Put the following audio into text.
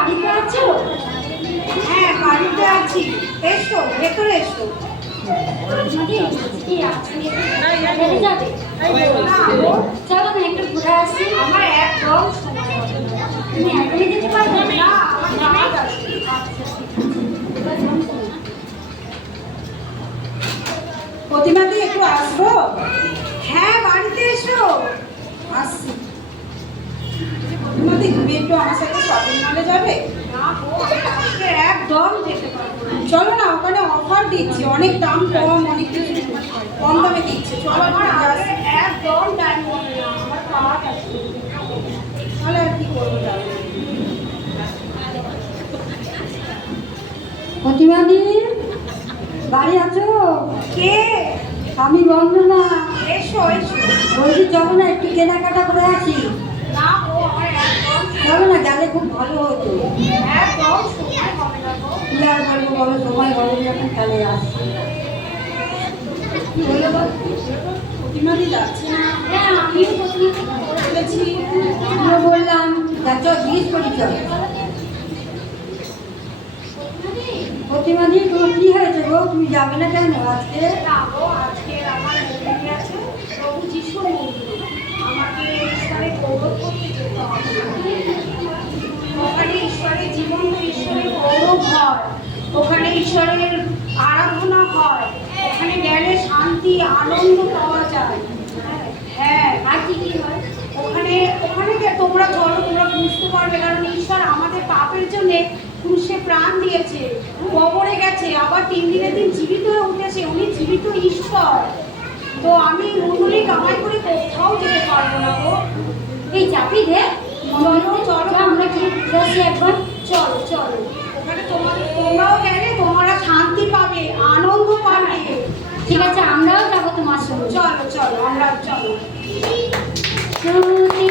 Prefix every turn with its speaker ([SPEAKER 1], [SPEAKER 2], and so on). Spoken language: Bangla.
[SPEAKER 1] বাড়িতে আছো?
[SPEAKER 2] হ্যাঁ বাড়িতে আছি। এসো ভেতরে এসো।
[SPEAKER 1] আমাদের কি আছে চলে না একটু ঘুরে আসি।
[SPEAKER 2] আমার একদম সময় হবে। না।
[SPEAKER 1] তুমি এখনই যেতে পারবে?
[SPEAKER 2] না আমার কাজ প্রতিমাদি একটু আসব? হ্যাঁ বাড়িতে এসো আসছি প্রতিমাদি তুমি একটু আমার সাথে শপিং মলে যাবে? না গো আজকে একদম যেতে পারব চলো না ওখানে অফার দিচ্ছে। অনেক দাম কম অনেক কিছু কম দামে দিচ্ছে। চলো আমার একদম টাইম হবে না আমার কাজ আছে। তাহলে আর কি করব
[SPEAKER 3] প্রতিমাদি বাড়ি আছো?
[SPEAKER 2] কে?
[SPEAKER 3] আমি বন্দনা
[SPEAKER 2] এসো এসো।
[SPEAKER 3] বলছি চলো না একটু কেনাকাটা করে আসি। গেলে খুব ভালো হতো।
[SPEAKER 2] হবে
[SPEAKER 3] কি আর বলো, সময় হবে তাহলে আসছি। বললাম যাচ্ছ জিজ্ঞেস করি, চল। প্রতিমাদি তোমার কি হয়েছে গো? তুমি যাবে না কেন আজকে?
[SPEAKER 2] আজকে আমার আছে। প্রভু যিশুর মন্দির আমাকে ঈশ্বরের গৌরব করতে যেতে হবে ওখানে ঈশ্বরের জীবন্ত ঈশ্বরের গৌরব হয় ওখানে ঈশ্বরের আরাধনা হয়। ওখানে গেলে শান্তি, আনন্দ পাওয়া যায়। হ্যাঁ
[SPEAKER 1] আর কি হয়?
[SPEAKER 2] ওখানে ওখানে তোমরা চলো, তোমরা বুঝতে পারবে, কারণ ঈশ্বর আমাদের পাপের জন্য ক্রুশে প্রাণ দিয়েছে। কবরে গেছে, আবার তিন দিনের দিন জীবিত হয়ে উঠেছে। উনি জীবিত ঈশ্বর। তো আমি মন্ডলী কামাই করে কোথাও যেতে পারব না গো।
[SPEAKER 1] এই চাপি দে
[SPEAKER 2] চলো চলো,
[SPEAKER 1] আমরা কি আসি একবার।
[SPEAKER 2] চলো চলো। তোমরাও গেলে তোমরা শান্তি পাবে আনন্দ পাবে।
[SPEAKER 1] ঠিক আছে আমরাও যাব তোমার সঙ্গে।
[SPEAKER 2] চলো চলো আমরা চলো।
[SPEAKER 1] চলো